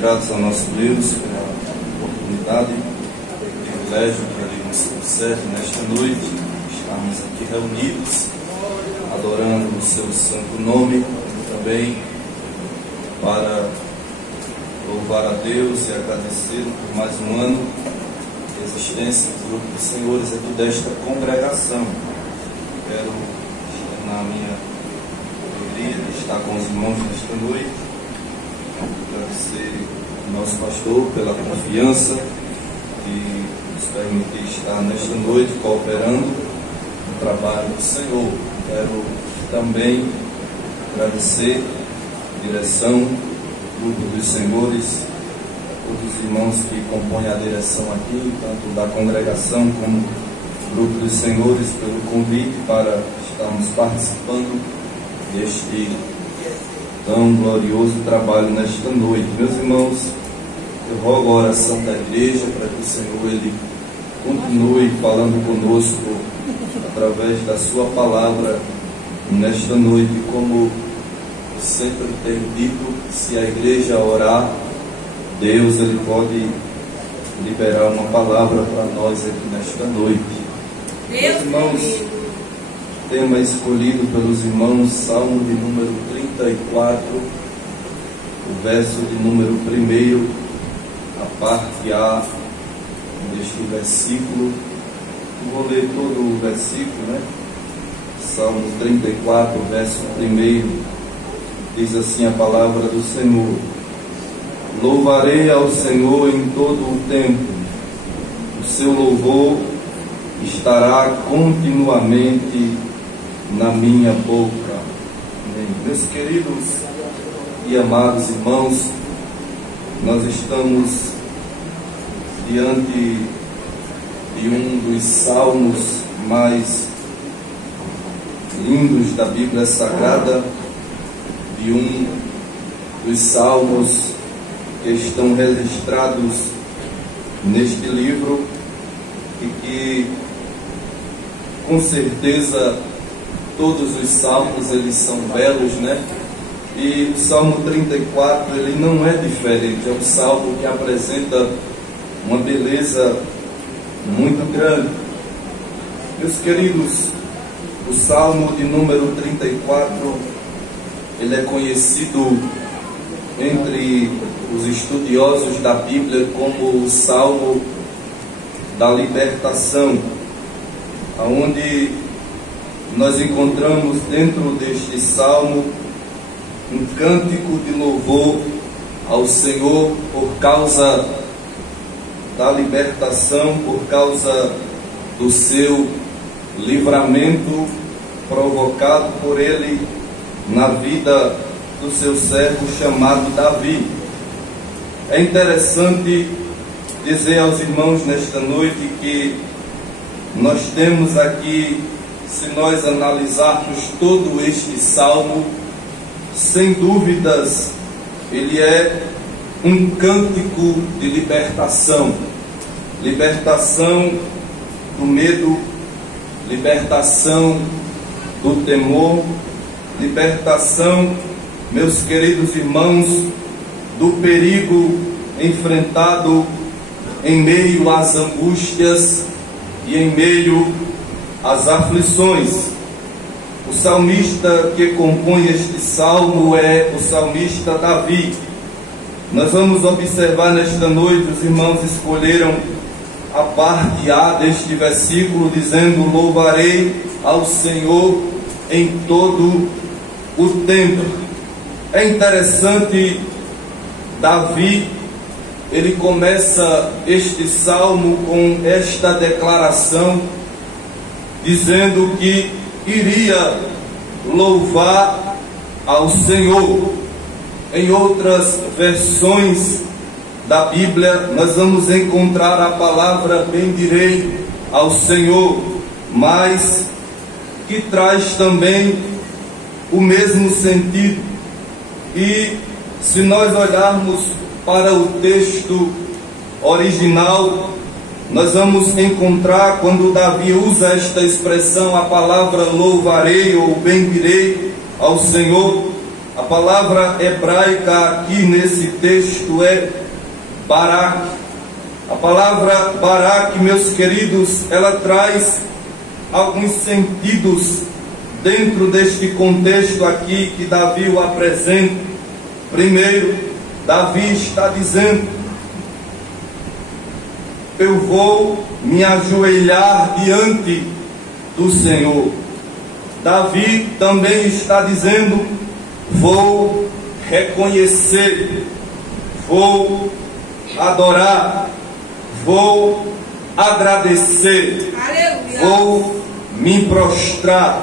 gratos ao nosso Deus pela oportunidade, pelo privilégio que Ele nos concede nesta noite, estarmos aqui reunidos, adorando o Seu santo nome, e também para louvar a Deus e agradecê-lo por mais um ano de existência do grupo de senhores aqui desta congregação. Quero, na minha alegria de estar com os irmãos nesta noite, agradecer ao nosso pastor pela confiança e nos permitir estar nesta noite cooperando no trabalho do Senhor. Quero também agradecer a direção, grupo dos senhores, todos os irmãos que compõem a direção aqui, tanto da congregação como do grupo dos senhores, pelo convite para estarmos participando deste tão glorioso trabalho nesta noite. Meus irmãos, eu rogo a oração da igreja para que o Senhor Ele continue falando conosco através da sua palavra nesta noite. Como eu sempre tenho dito, se a igreja orar, Deus Ele pode liberar uma palavra para nós aqui nesta noite. Meus irmãos, tema escolhido pelos irmãos, Salmo de número 34, o verso de número 1, a parte A deste versículo. Vou ler todo o versículo, né? Salmo 34, verso 1, diz assim a palavra do Senhor: Louvarei ao Senhor em todo o tempo, o seu louvor estará continuamente na minha boca. Amém. Meus queridos e amados irmãos, nós estamos diante de um dos salmos mais lindos da Bíblia Sagrada, de um dos salmos que estão registrados neste livro e que, com certeza, todos os salmos eles são belos, né? E o Salmo 34 ele não é diferente, é um salmo que apresenta uma beleza muito grande. Meus queridos, o Salmo de número 34 ele é conhecido entre os estudiosos da Bíblia como o Salmo da libertação, onde nós encontramos dentro deste salmo um cântico de louvor ao Senhor por causa da libertação, por causa do seu livramento provocado por Ele na vida do seu servo chamado Davi. É interessante dizer aos irmãos nesta noite que nós temos aqui, se nós analisarmos todo este salmo, sem dúvidas, ele é um cântico de libertação. Libertação do medo, libertação do temor, libertação, meus queridos irmãos, do perigo enfrentado em meio às angústias e em meio às aflições. O salmista que compõe este salmo é o salmista Davi. Nós vamos observar nesta noite, os irmãos escolheram a parte A deste versículo, dizendo: louvarei ao Senhor em todo o tempo. É interessante, Davi, ele começa este salmo com esta declaração, dizendo que iria louvar ao Senhor. Em outras versões da Bíblia, nós vamos encontrar a palavra bendirei ao Senhor, mas que traz também o mesmo sentido. E se nós olharmos para o texto original, nós vamos encontrar, quando Davi usa esta expressão, a palavra louvarei ou bendirei ao Senhor, A palavra hebraica aqui nesse texto é barak. A palavra barak, meus queridos, ela traz alguns sentidos dentro deste contexto aqui que Davi o apresenta. Primeiro, Davi está dizendo: eu vou me ajoelhar diante do Senhor. Davi também está dizendo: vou reconhecer, vou adorar, vou agradecer, vou me prostrar,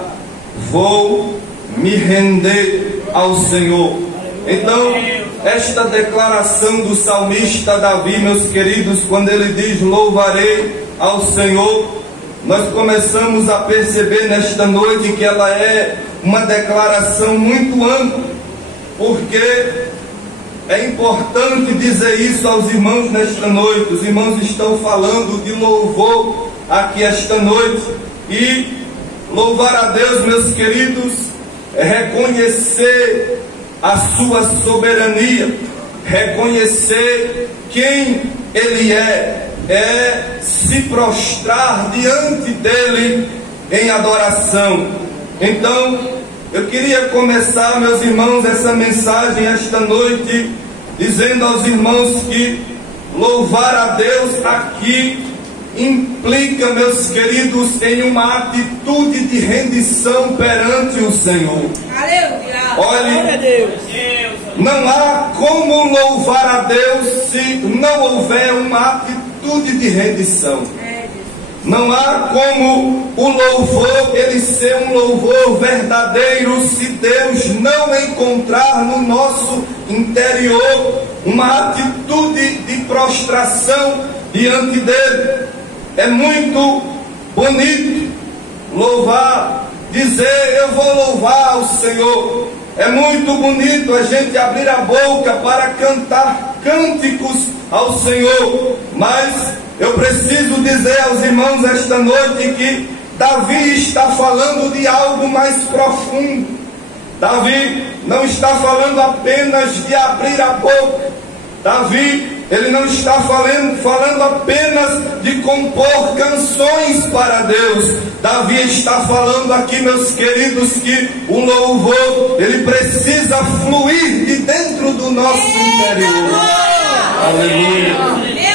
vou me render ao Senhor. Então, esta declaração do salmista Davi, meus queridos, quando ele diz louvarei ao Senhor, nós começamos a perceber nesta noite que ela é uma declaração muito ampla, porque é importante dizer isso aos irmãos nesta noite. Os irmãos estão falando de louvor aqui esta noite, e louvar a Deus, meus queridos, é reconhecer a sua soberania, reconhecer quem Ele é se prostrar diante dEle em adoração. Então, eu queria começar, meus irmãos, essa mensagem esta noite, dizendo aos irmãos que louvar a Deus aqui implica, meus queridos, em uma atitude de rendição perante o Senhor. Olhe, não há como louvar a Deus se não houver uma atitude de rendição. Não há como o louvor ele ser um louvor verdadeiro se Deus não encontrar no nosso interior uma atitude de prostração diante dele. É muito bonito louvar, dizer eu vou louvar ao Senhor. É muito bonito a gente abrir a boca para cantar cânticos ao Senhor, mas eu preciso dizer aos irmãos esta noite que Davi está falando de algo mais profundo. Davi não está falando apenas de abrir a boca. Davi, ele não está falando apenas de compor canções para Deus. Davi está falando aqui, meus queridos, que o louvor, ele precisa fluir de dentro do nosso interior. Aleluia.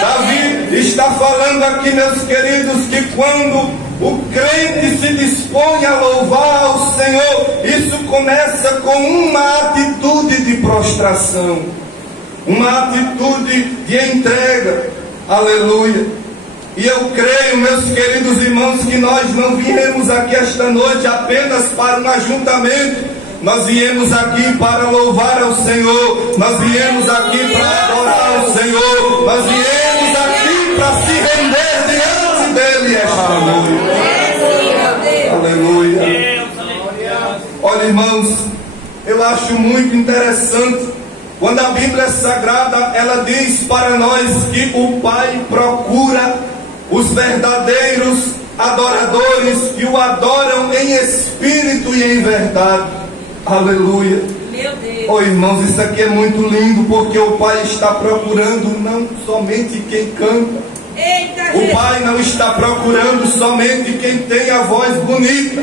Davi está falando aqui, meus queridos, que quando o crente se dispõe a louvar ao Senhor, isso começa com uma atitude de prostração, uma atitude de entrega. Aleluia. E eu creio, meus queridos irmãos, que nós não viemos aqui esta noite apenas para um ajuntamento. Nós viemos aqui para louvar ao Senhor. Nós viemos aqui para adorar ao Senhor. Nós viemos aqui para se render diante dEle esta noite. Aleluia. Olha, irmãos, eu acho muito interessante quando a Bíblia Sagrada ela diz para nós que o Pai procura os verdadeiros adoradores que o adoram em espírito e em verdade. Aleluia. Meu Deus. Oh, irmãos, isso aqui é muito lindo, porque o Pai está procurando não somente quem canta. Eita, o Pai não está procurando somente quem tem a voz bonita.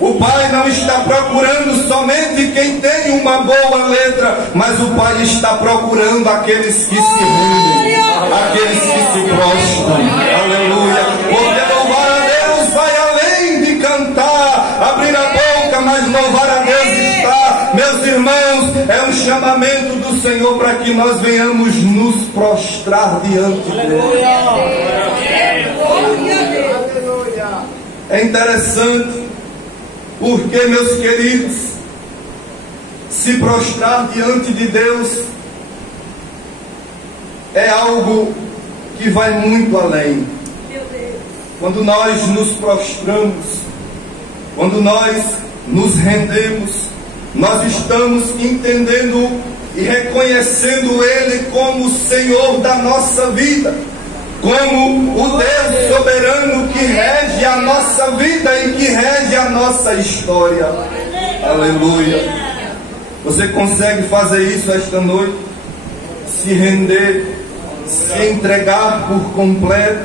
O Pai não está procurando somente quem tem uma boa letra, mas o Pai está procurando aqueles que se rendem, aqueles que se prostram. Aleluia. Porque louvar a Deus vai além de cantar, abrir a boca, mas louvar a Deus está, meus irmãos, é um chamamento do Senhor para que nós venhamos nos prostrar diante dele. É interessante, porque, meus queridos, se prostrar diante de Deus é algo que vai muito além. Quando nós nos prostramos, quando nós nos rendemos, nós estamos entendendo e reconhecendo Ele como o Senhor da nossa vida, como o Deus soberano que rege a nossa vida e que rege a nossa história. Aleluia. Você consegue fazer isso esta noite? Se render, se entregar por completo,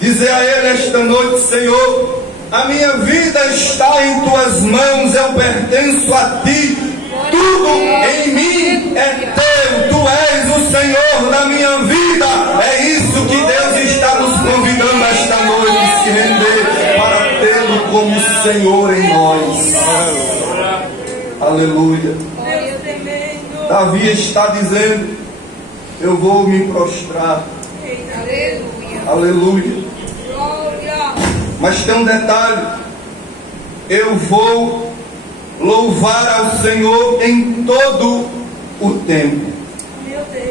dizer a Ele esta noite: Senhor, a minha vida está em Tuas mãos, eu pertenço a Ti, tudo em mim é Teu, Tu és o Senhor da minha vida. É isso que Deus está nos convidando esta noite, se render para tê-lo como Senhor em nós. Aleluia. Davi está dizendo: eu vou me prostrar. Aleluia. Mas tem um detalhe: eu vou louvar ao Senhor em todo o tempo.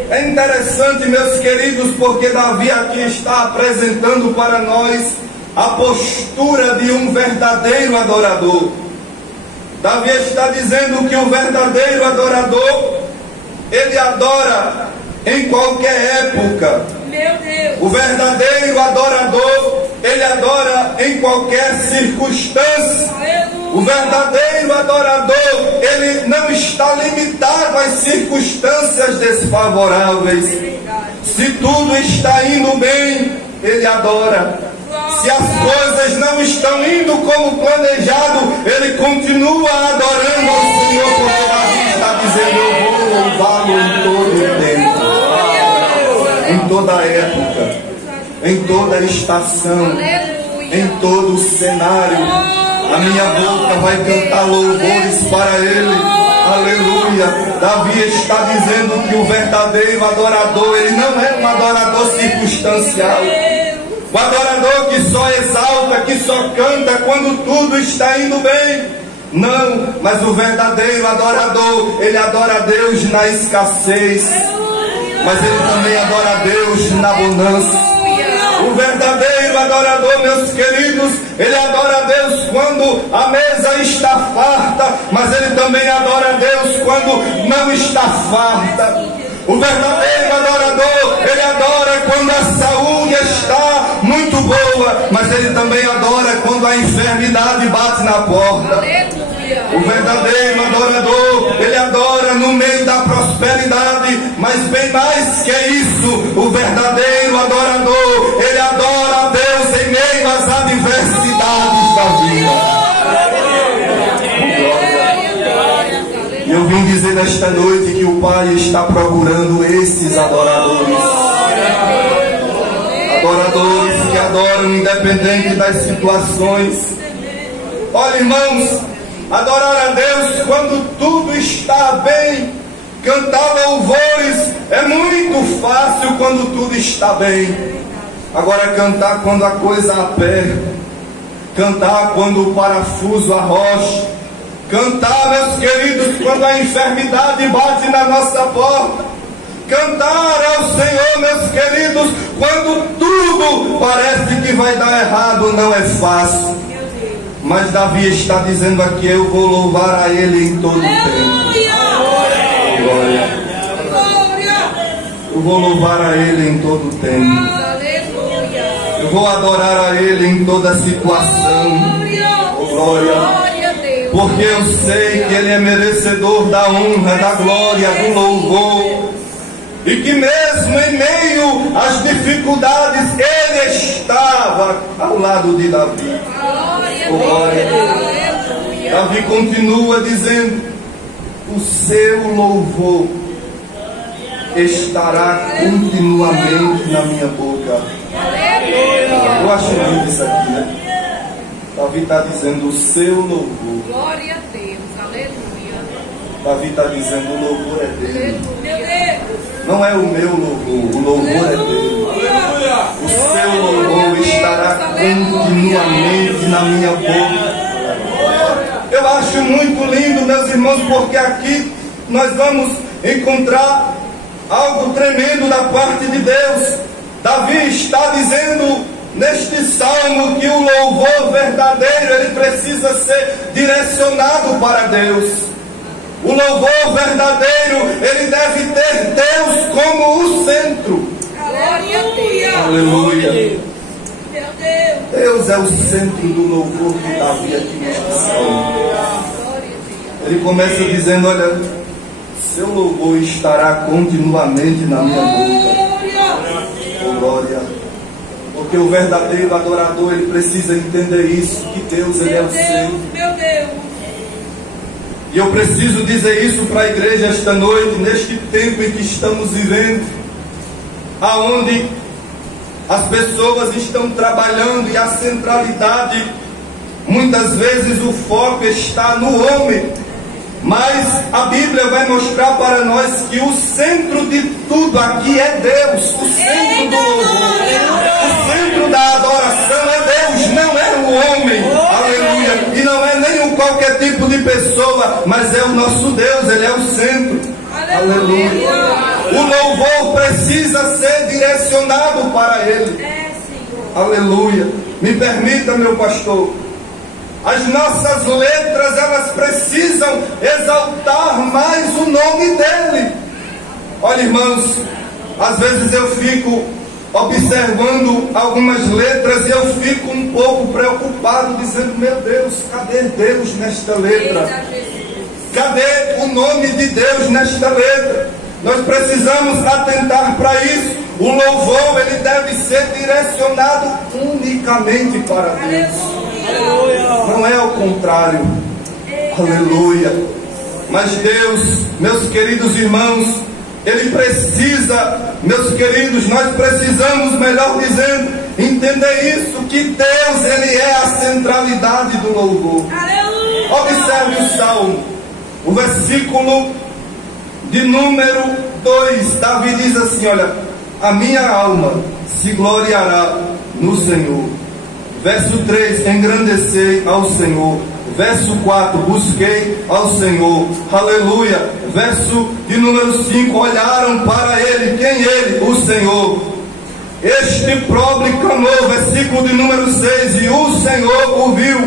É interessante, meus queridos, porque Davi aqui está apresentando para nós a postura de um verdadeiro adorador. Davi está dizendo que o verdadeiro adorador, ele adora em qualquer época. O verdadeiro adorador, ele adora em qualquer circunstância. O verdadeiro adorador, ele não está limitado às circunstâncias desfavoráveis. Se tudo está indo bem, ele adora. Se as coisas não estão indo como planejado, ele continua adorando ao Senhor, porque Davi está dizendo: eu vou louvá-lo em todo o tempo, em toda a época, em toda a estação, em todo o cenário. A minha boca vai cantar louvores para Ele. Aleluia. Davi está dizendo que o verdadeiro adorador, ele não é um adorador circunstancial. O adorador que só exalta, que só canta quando tudo está indo bem. Não, mas o verdadeiro adorador, ele adora a Deus na escassez, mas ele também adora a Deus na abundância. O verdadeiro adorador, meus queridos, ele adora a Deus quando a mesa está farta, mas ele também adora a Deus quando não está farta. O verdadeiro adorador, ele adora quando a saúde está muito boa, mas ele também adora quando a enfermidade bate na porta. O verdadeiro adorador, ele adora no meio da prosperidade, mas bem mais que isso, o verdadeiro adorador, ele adora a Deus em meio às adversidades da vida. E eu vim dizer nesta noite que o Pai está procurando esses adoradores. Adoradores que adoram independente das situações. Olha, irmãos, adorar a Deus quando tudo está bem, cantar louvores é muito fácil quando tudo está bem. Agora cantar quando a coisa aperta, cantar quando o parafuso arrocha, cantar, meus queridos, quando a enfermidade bate na nossa porta, cantar ao Senhor, meus queridos, quando tudo parece que vai dar errado, não é fácil. Mas Davi está dizendo aqui: eu vou louvar a Ele em todo o tempo. Glória. Eu vou louvar a Ele em todo o tempo. Eu vou adorar a Ele em toda situação. Glória. Porque eu sei que Ele é merecedor da honra, da glória, do louvor. E que mesmo em meio às dificuldades, Ele estava ao lado de Davi. Glória. Davi continua dizendo: o seu louvor estará continuamente na minha boca. Eu acho lindo isso aqui, né? Davi está dizendo: o seu louvor. Glória a Deus, aleluia. Davi está dizendo: o louvor é dele. Não é o meu louvor, o louvor é dele. O seu louvor estará continuamente na minha boca. Eu acho muito lindo, meus irmãos, porque aqui nós vamos encontrar algo tremendo da parte de Deus. Davi está dizendo neste salmo que o louvor verdadeiro, ele precisa ser direcionado para Deus. O louvor verdadeiro, ele deve ter Deus como o centro. Glória a Deus. Aleluia. Meu Deus. Deus é o centro do louvor de Davi aqui neste salmo. Ele começa dizendo: olha, seu louvor estará continuamente na minha boca. Oh, glória. Porque o verdadeiro adorador, ele precisa entender isso, que Deus, ele é o centro. Meu Deus. E eu preciso dizer isso para a igreja esta noite, neste tempo em que estamos vivendo, aonde as pessoas estão trabalhando e a centralidade, muitas vezes o foco está no homem. Mas a Bíblia vai mostrar para nós que o centro de tudo aqui é Deus. O centro do louvor, o centro da adoração é Deus, não é o homem. Aleluia. E não é nenhum qualquer tipo de pessoa, mas é o nosso Deus, Ele é o centro. Aleluia. O louvor precisa ser direcionado para Ele. Aleluia. Me permita, meu pastor. As nossas letras, elas precisam exaltar mais o nome dEle. Olha, irmãos, às vezes eu fico observando algumas letras e eu fico um pouco preocupado, dizendo: meu Deus, cadê Deus nesta letra? Cadê o nome de Deus nesta letra? Nós precisamos atentar para isso. O louvor, ele deve ser direcionado unicamente para Deus. Não é o contrário. Aleluia. Mas Deus, meus queridos irmãos, Ele precisa, meus queridos, nós precisamos, melhor dizendo, entender isso, que Deus, Ele é a centralidade do louvor. Observe o Salmo, o versículo de número 2. Davi diz assim: olha, a minha alma se gloriará no Senhor. Verso 3, engrandecei ao Senhor. Verso 4, busquei ao Senhor. Aleluia. Verso de número 5, olharam para Ele. Quem Ele? O Senhor. Este pobre clamou. Versículo de número 6, e o Senhor ouviu.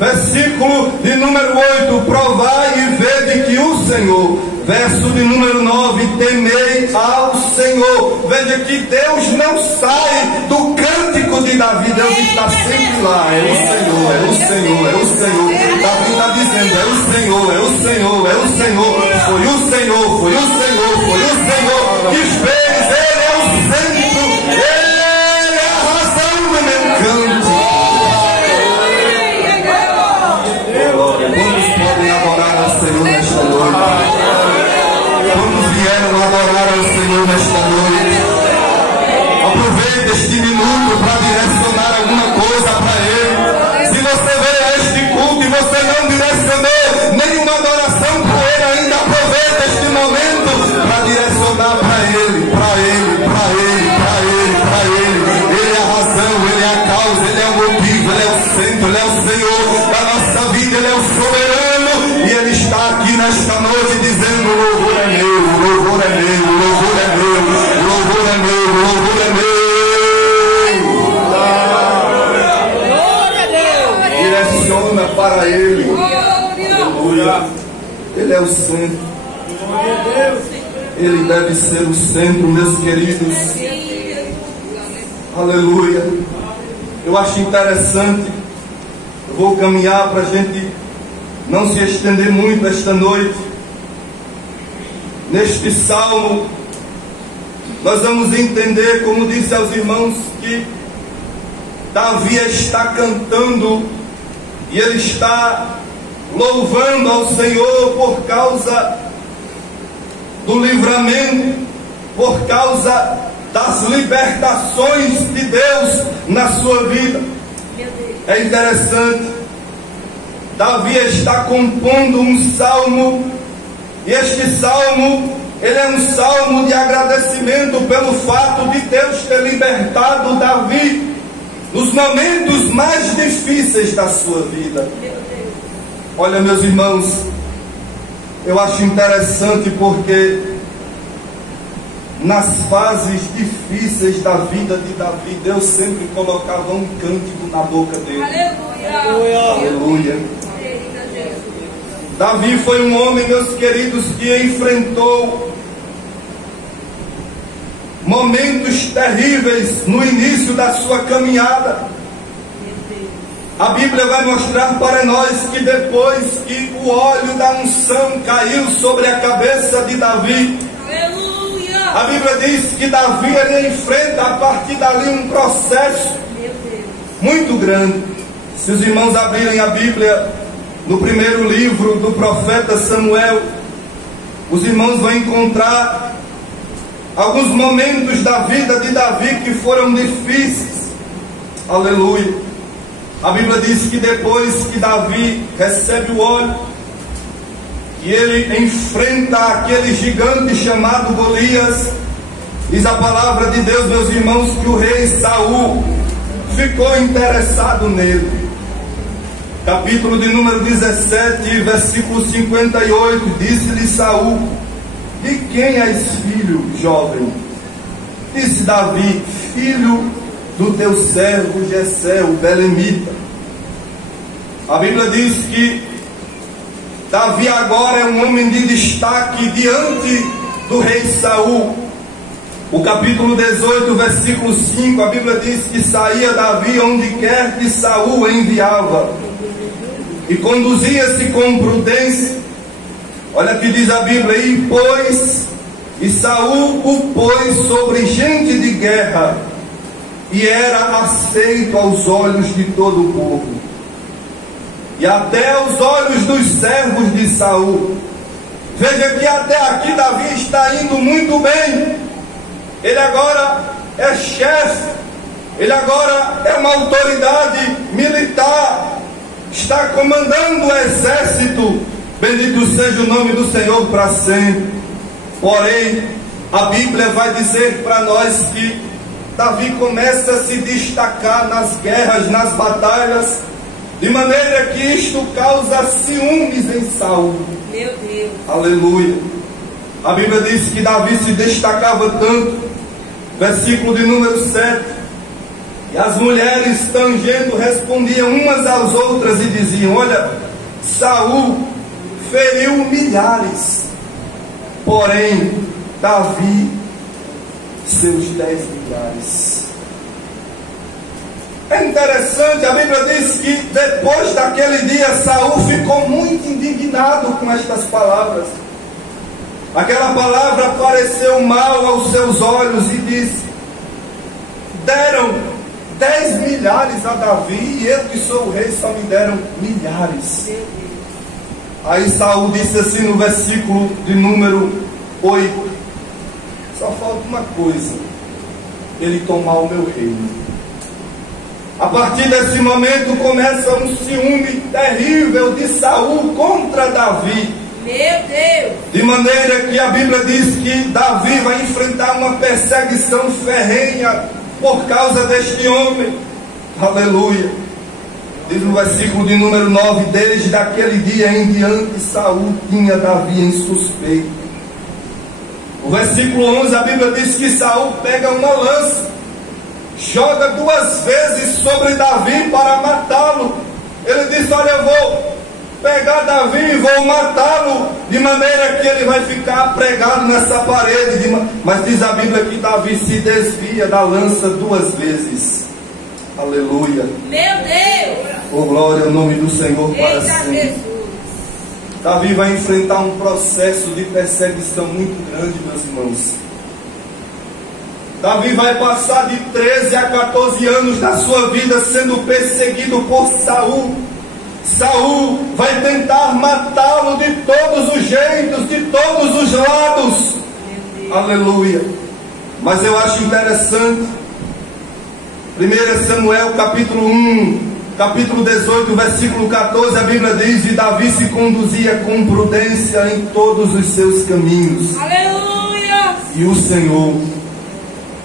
Versículo de número 8, provai e vede que o Senhor. Verso de número 9, temei ao Senhor. Veja que Deus não sai do cântico de Davi. Deus está sempre lá. É o Senhor, é o Senhor, é o Senhor. Davi está dizendo: é o Senhor, é o Senhor, é o Senhor. Foi o Senhor, foi o Senhor, foi o Senhor que fez. Ele é o centro, Ele é a razão do meu canto. Quantos podem adorar ao Senhor nesta noite? Quantos vieram adorar ao Senhor nesta noite? Aproveite este minuto para direcionar alguma coisa para Ele. Se você veio a este culto e você não direcionou nenhuma adoração para Ele ainda, aproveite este momento para direcionar para Ele, para Ele, para Ele, para Ele, para Ele. Ele é a razão, Ele é a causa, Ele é o motivo, Ele é o centro, Ele é o Senhor da nossa vida, Ele é o soberano. E Ele está aqui nesta noite dizendo: o louvor é meu, o louvor é meu, o louvor é meu, o louvor é meu, o louvor é meu. Direciona para Ele. Aleluia. Ele é o centro. Ele deve ser o centro, meus queridos. Aleluia. Eu acho interessante. Eu vou caminhar para a gente não se estender muito esta noite. Neste salmo, nós vamos entender, como disse aos irmãos, que Davi está cantando e ele está louvando ao Senhor por causa do livramento, por causa das libertações de Deus na sua vida. É interessante, Davi está compondo um salmo, e este salmo, ele é um salmo de agradecimento pelo fato de Deus ter libertado Davi nos momentos mais difíceis da sua vida. Olha, meus irmãos, eu acho interessante porque nas fases difíceis da vida de Davi, Deus sempre colocava um cântico na boca dele. Aleluia. Aleluia. Davi foi um homem, meus queridos, que enfrentou momentos terríveis no início da sua caminhada. A Bíblia vai mostrar para nós que depois que o óleo da unção caiu sobre a cabeça de Davi, Aleluia. a Bíblia diz que Davi ele enfrenta a partir dali um processo Meu Deus. muito grande. Se os irmãos abrirem a Bíblia no primeiro livro do profeta Samuel, os irmãos vão encontrar alguns momentos da vida de Davi que foram difíceis. Aleluia. A Bíblia diz que depois que Davi recebe o óleo, que ele enfrenta aquele gigante chamado Golias, diz a palavra de Deus, meus irmãos, que o rei Saul ficou interessado nele. Capítulo de número 17, versículo 58, disse-lhe Saul: de quem és filho, jovem? Disse Davi: filho do teu servo Jessé, o belemita. A Bíblia diz que Davi agora é um homem de destaque diante do rei Saul. O capítulo 18, versículo 5, a Bíblia diz que saía Davi onde quer que Saul enviava, e conduzia-se com prudência. Olha que diz a Bíblia: e Saul o pôs sobre gente de guerra, e era aceito aos olhos de todo o povo, e até aos olhos dos servos de Saul. Veja que até aqui Davi está indo muito bem. Ele agora é chefe, ele agora é uma autoridade militar, está comandando o exército. Bendito seja o nome do Senhor para sempre. Porém, a Bíblia vai dizer para nós que Davi começa a se destacar nas guerras, nas batalhas, de maneira que isto causa ciúmes em Saul. Meu Deus. Aleluia. A Bíblia diz que Davi se destacava tanto, versículo de número 7, e as mulheres tangendo respondiam umas às outras e diziam: olha, Saul feriu milhares, porém Davi seus 10 milhares. É interessante, a Bíblia diz que depois daquele dia Saul ficou muito indignado com estas palavras. Aquela palavra pareceu mal aos seus olhos e disse: deram 10 milhares a Davi, e eu que sou o rei só me deram milhares. Aí Saul disse assim no versículo de número 8: só falta uma coisa, ele tomar o meu reino. A partir desse momento começa um ciúme terrível de Saul contra Davi. Meu Deus. De maneira que a Bíblia diz que Davi vai enfrentar uma perseguição ferrenha por causa deste homem. Aleluia. Diz no versículo de número 9: desde aquele dia em diante Saul tinha Davi em suspeita. O versículo 11, a Bíblia diz que Saul pega uma lança, joga 2 vezes sobre Davi para matá-lo. Ele diz: olha, eu vou pegar Davi e vou matá-lo, de maneira que ele vai ficar pregado nessa parede. Mas diz a Bíblia que Davi se desvia da lança 2 vezes. Aleluia. Meu Deus. Oh, glória ao nome do Senhor para Eita sempre. Jesus. Davi vai enfrentar um processo de perseguição muito grande, meus irmãos. Davi vai passar de 13 a 14 anos da sua vida sendo perseguido por Saul. Saul vai tentar matá-lo de todos os jeitos, de todos os lados. Aleluia. Mas eu acho interessante, 1 Samuel capítulo 1, capítulo 18, versículo 14, a Bíblia diz: e Davi se conduzia com prudência em todos os seus caminhos. Aleluia. E o Senhor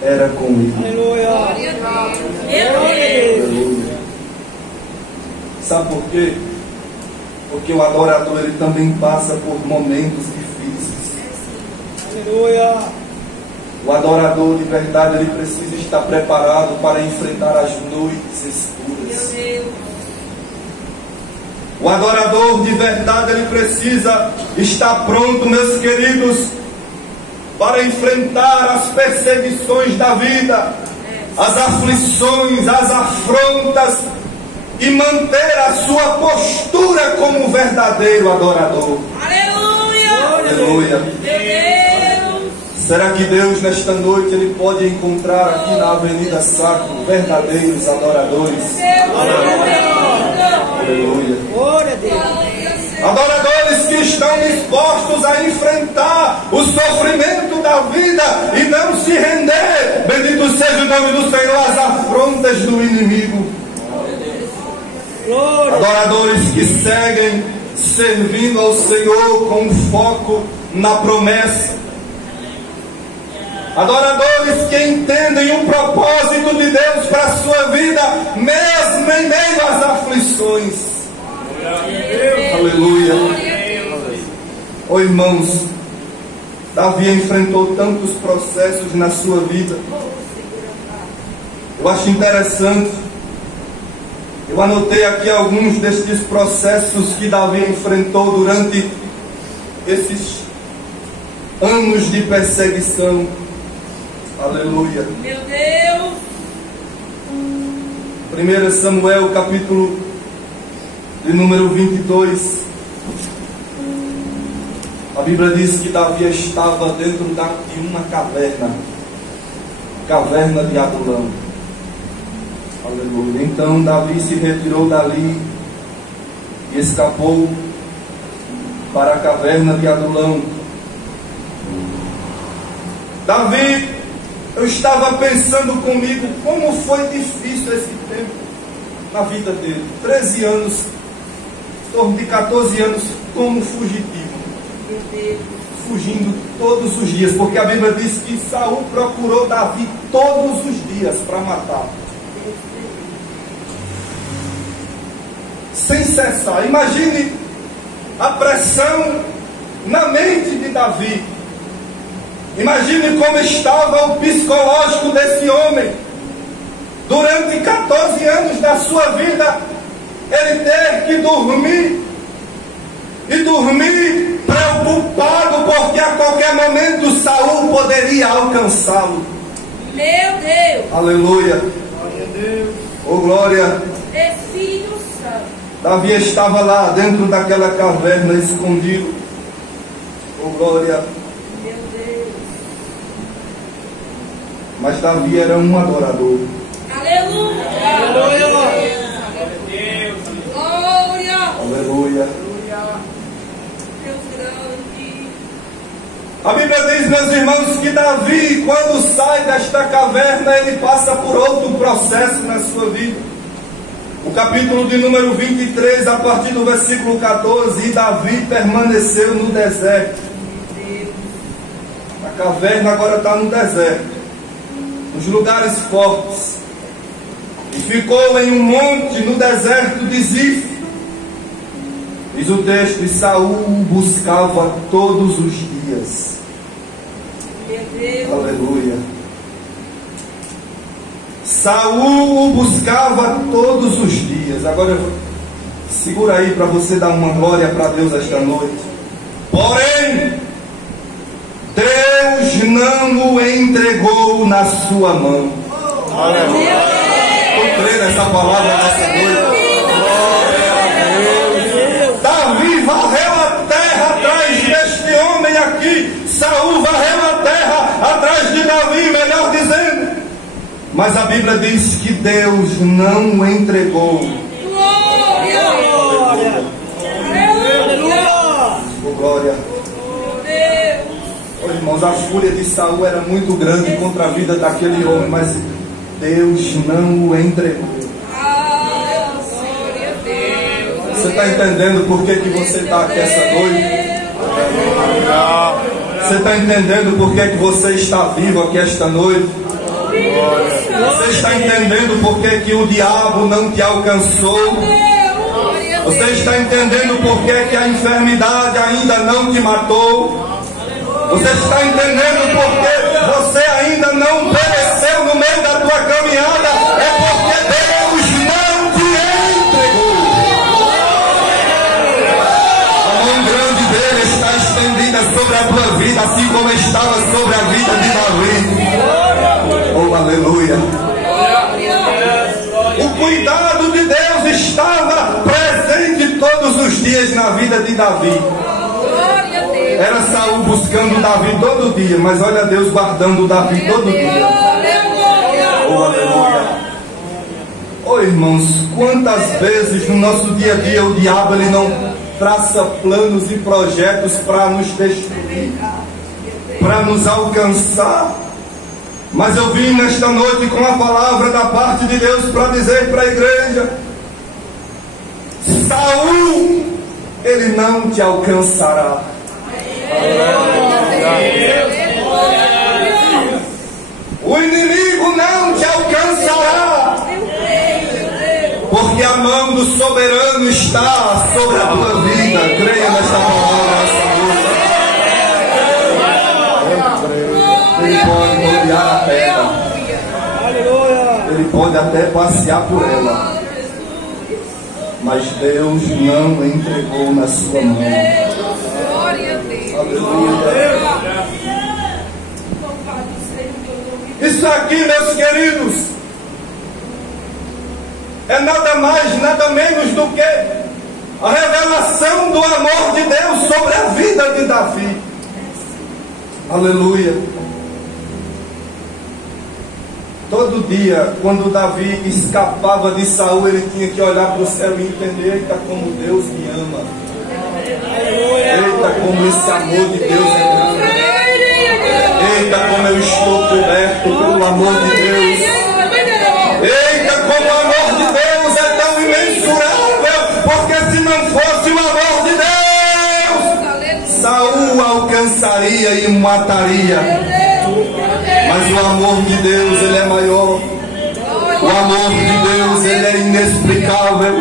era com ele. Aleluia. Glória a Deus. Meu Deus. Aleluia. Sabe por quê? Porque o adorador ele também passa por momentos difíceis. Aleluia. O adorador de verdade ele precisa estar preparado para enfrentar as noites escuras. Meu Deus. O adorador de verdade ele precisa estar pronto, meus queridos, para enfrentar as perseguições da vida, as aflições, as afrontas, e manter a sua postura como verdadeiro adorador. Aleluia. Aleluia. Meu Deus. Será que Deus nesta noite Ele pode encontrar aqui na Avenida Sacro verdadeiros adoradores? Aleluia. Glória a Deus. Adoradores que estão dispostos a enfrentar o sofrimento da vida e não se render, bendito seja o nome do Senhor, às afrontas do inimigo. Glória. Adoradores que seguem servindo ao Senhor com foco na promessa. Adoradores que entendem o propósito de Deus para a sua vida, mesmo em meio às aflições. Aleluia. Oh, irmãos, Davi enfrentou tantos processos na sua vida. Eu acho interessante. Eu anotei aqui alguns destes processos que Davi enfrentou durante esses anos de perseguição. Aleluia. Meu Deus. 1 Samuel, capítulo de número 22. A Bíblia diz que Davi estava dentro de uma caverna de Adulão. Aleluia. Então Davi se retirou dali e escapou para a caverna de Adulão. Davi, eu estava pensando comigo como foi difícil esse tempo na vida dele. 13 anos, em torno de 14 anos como fugitivo. Meu Deus. Fugindo todos os dias, porque a Bíblia diz que Saul procurou Davi todos os dias para matar. Sem cessar. Imagine a pressão na mente de Davi. Imagine como estava o psicológico desse homem. Durante 14 anos da sua vida, ele teve que dormir. E dormir preocupado, porque a qualquer momento Saul poderia alcançá-lo. Meu Deus. Aleluia. Glória a Deus. Oh, glória. Espírito Santo. Davi estava lá dentro daquela caverna escondido. Oh, glória. Meu Deus. Mas Davi era um adorador. Aleluia. Aleluia. Glória. Aleluia. Deus grande. A Bíblia diz, meus irmãos, que Davi, quando sai desta caverna, ele passa por outro processo na sua vida. O capítulo de número 23, a partir do versículo 14, e Davi permaneceu no deserto. A caverna agora está no deserto, nos lugares fortes. E ficou em um monte no deserto de Zif. Diz o texto, e Saul o buscava todos os dias. Meu Deus. Aleluia. Saul o buscava todos os dias. Agora, segura aí para você dar uma glória para Deus esta noite. Porém, Deus não o entregou na sua mão. Aleluia. Eu creio nessa palavra nessa noite. Davi varreu a terra atrás deste homem aqui. Saul varreu a terra atrás de Davi, melhor dizendo. Mas a Bíblia diz que Deus não o entregou. Glória. Glória. Aleluia. Oh, glória. Meu Deus. Oh, irmãos, a fúria de Saul era muito grande contra a vida daquele homem, mas Deus não o entregou. Glória a Deus. Você está entendendo por que você está aqui essa noite? Você está entendendo por que você está vivo aqui esta noite? Você está entendendo por que o diabo não te alcançou? Você está entendendo por que a enfermidade ainda não te matou? Você está entendendo por que você ainda não pereceu no meio da tua caminhada? É porque Deus não te entregou. A mão grande dele está estendida sobre a tua vida, assim como estava sobre a vida de Davi. Oh, aleluia. O cuidado de Deus estava presente todos os dias na vida de Davi. Glória a Deus. Era Saul buscando Davi todo dia, mas olha Deus guardando Davi todo dia. Oh, aleluia. Oh, irmãos, quantas vezes no nosso dia a dia o diabo ele não traça planos e projetos para nos destruir, para nos alcançar. Mas eu vim nesta noite com a palavra da parte de Deus para dizer para a igreja: Saul, ele não te alcançará. O inimigo não te alcançará, porque a mão do soberano está sobre a tua vida. Creia nesta palavra, essa noite. Ele pode moldear a terra, ele pode até passear por ela, mas Deus não entregou na sua mão. Glória a Deus. Aleluia. Isso aqui, meus queridos, é nada mais, nada menos do que a revelação do amor de Deus sobre a vida de Davi. Aleluia. Todo dia, quando Davi escapava de Saul, ele tinha que olhar para o céu e entender: eita, como Deus me ama. Eita, como esse amor de Deus é grande. Eita, como eu estou coberto pelo amor de Deus. Eita, como o amor de Deus é tão imensurável, porque se não fosse o amor de Deus, Saul alcançaria e mataria. Mas o amor de Deus, ele é maior. O amor de Deus, ele é inexplicável.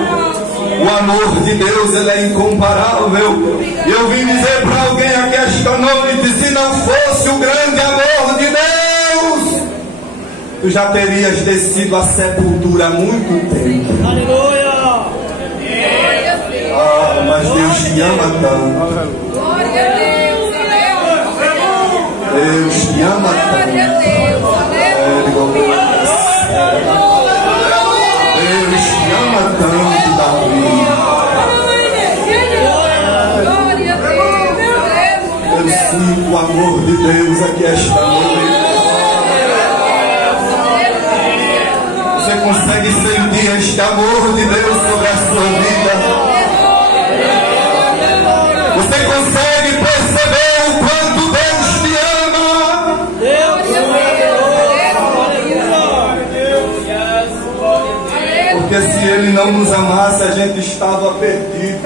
O amor de Deus, ele é incomparável. E eu vim dizer para alguém aqui esta noite: se não fosse o grande amor de Deus, tu já terias descido à sepultura há muito tempo. Aleluia. Ah, mas Deus te ama tanto. Glória a Deus. Deus te ama tanto. Deus te ama tanto, Davi. Eu sinto o amor de Deus aqui esta noite. Você consegue sentir este amor de Deus sobre a sua vida? Você consegue perceber o quanto Deus te ama? Porque se Ele não nos amasse, a gente estava perdido.